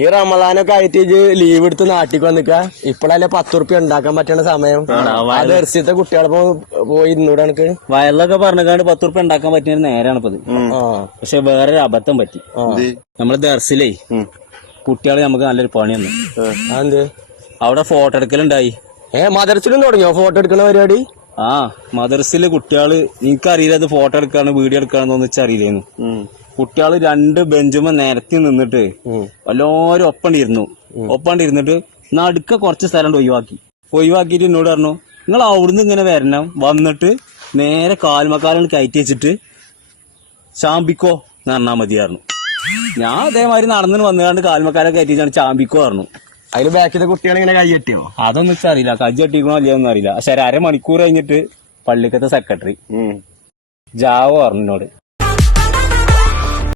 ഈ റമദാനൊക്കെ ആയിട്ട് ലീവ് എടുത്ത് നാട്ടിക്ക് വന്നിക്ക ഇപ്പഴല്ലേ 10 ഉറുപ്പ്യ ഉണ്ടാക്കാൻ പറ്റുന്ന സമയം. അത് എർസിത്തെ കുട്ടികളപ്പോ പോയി ഇരുന്നൂടെ എനിക്ക് വയറിലൊക്കെ പറഞ്ഞാണ്ട് 10 ഉറുപ്പ്യ ഉണ്ടാക്കാൻ പറ്റിയ നേരാണ് ഇപ്പത്. പക്ഷെ വേറൊരു അബദ്ധം പറ്റി. നമ്മള് ദർസിലേ കുട്ടികള് നമുക്ക് നല്ലൊരു പണിയൊന്നു. എന്ത് അവിടെ ഫോട്ടോ എടുക്കലുണ്ടായി. മദർസിലും തുടങ്ങിയോ ഫോട്ടോ എടുക്കണ പരിപാടി? മദർസില് കുട്ടികള് എനിക്കറിയില്ല അത് ഫോട്ടോ എടുക്കാണ് വീഡിയോ എടുക്കാണെന്നൊന്നും വെച്ചറിയില്ലേന്നു. കുട്ടികള് 2 ബെഞ്ചുമ നിരത്തി നിന്നിട്ട് എല്ലാവരും ഒപ്പണ്ടിരുന്നിട്ട് നടുക്ക കുറച്ച് സ്ഥലം ഒഴിവാക്കിയിട്ട് എന്നോട് പറഞ്ഞു, നിങ്ങൾ അവിടുന്ന് ഇങ്ങനെ വരണം, വന്നിട്ട് നേരെ കാൽമക്കാലം കയറ്റി വെച്ചിട്ട് ചാമ്പിക്കോ എന്ന് പറഞ്ഞാൽ മതിയായിരുന്നു. ഞാൻ അതേമാതിരി നടന്നിട്ട് വന്നുകൊണ്ട് കാൽമക്കാലം കയറ്റിച്ചാണ് ചാമ്പിക്കോ പറഞ്ഞു. അതിന് ബാക്കിലെ കുട്ടികൾ ഇങ്ങനെ കൈ കെട്ടിയോ? അതൊന്നും വെച്ചറിയില്ല, കജ്ജ് കെട്ടിക്കണോ അല്ലയൊന്നും അറിയില്ല. പക്ഷെ 1/2 മണിക്കൂർ കഴിഞ്ഞിട്ട് പള്ളിക്കത്തെ സെക്രട്ടറി ജാവോ പറഞ്ഞു എന്നോട്,